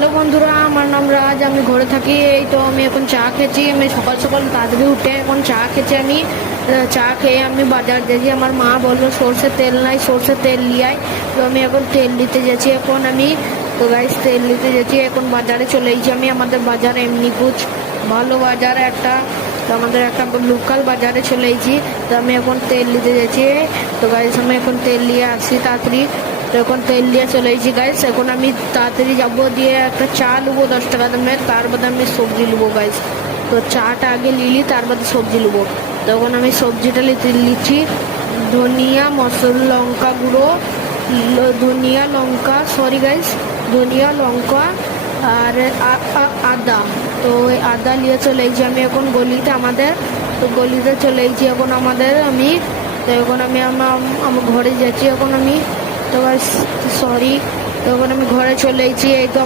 Hello বন্ধুরা, আমার নাম রাজ। আমি ঘরে থাকি। এই তো আমি এখন চা খেয়েছি। আমি সকাল সকাল তাড়াতাড়ি উঠে এখন চা খেয়েছি। আমি চা খেয়ে আমি বাজার যাচ্ছি। আমার মা বললো সর্ষের তেল নাই, সর্ষের তেল নিয়ে আয়। তো আমি এখন তেল নিতে যাচ্ছি। এখন আমি তো গাইস তেল নিতে যাচ্ছি। এখন বাজারে চলে এসেছি আমি। আমাদের বাজার এমনি কুছ ভালো বাজার একটা, তো আমাদের একটা লোকাল বাজারে চলে এসেছি। তো আমি এখন তেল নিতে যাচ্ছি। তো গাইস আমি এখন তেল নিয়ে আসছি তাড়াতাড়ি। তো এখন তেল দিয়ে চলে এসেছি গাইস। এখন আমি তাড়াতাড়ি যাবো, দিয়ে একটা চা নেবো 10 টাকা দামের, তার বাদে আমি সবজি নেবো গাইস। তো চাটা আগে নিলি, তার বাদে সবজি নেবো। তখন আমি সবজিটা নিচ্ছি। ধনিয়া, লঙ্কা গুঁড়ো, ধনিয়া লঙ্কা, সরি গাইস, ধনিয়া লঙ্কা আর আদা। তো ওই আদা নিয়ে চলে এসেছি আমি এখন গলিতে আমাদের। তো গলিতে চলে এসেছি এখন আমাদের আমি। তো এখন আমি আমার ঘরে যাচ্ছি এখন আমি। তো গাইস সরি, তো এখন আমি ঘরে চলে এসেছি। এই তো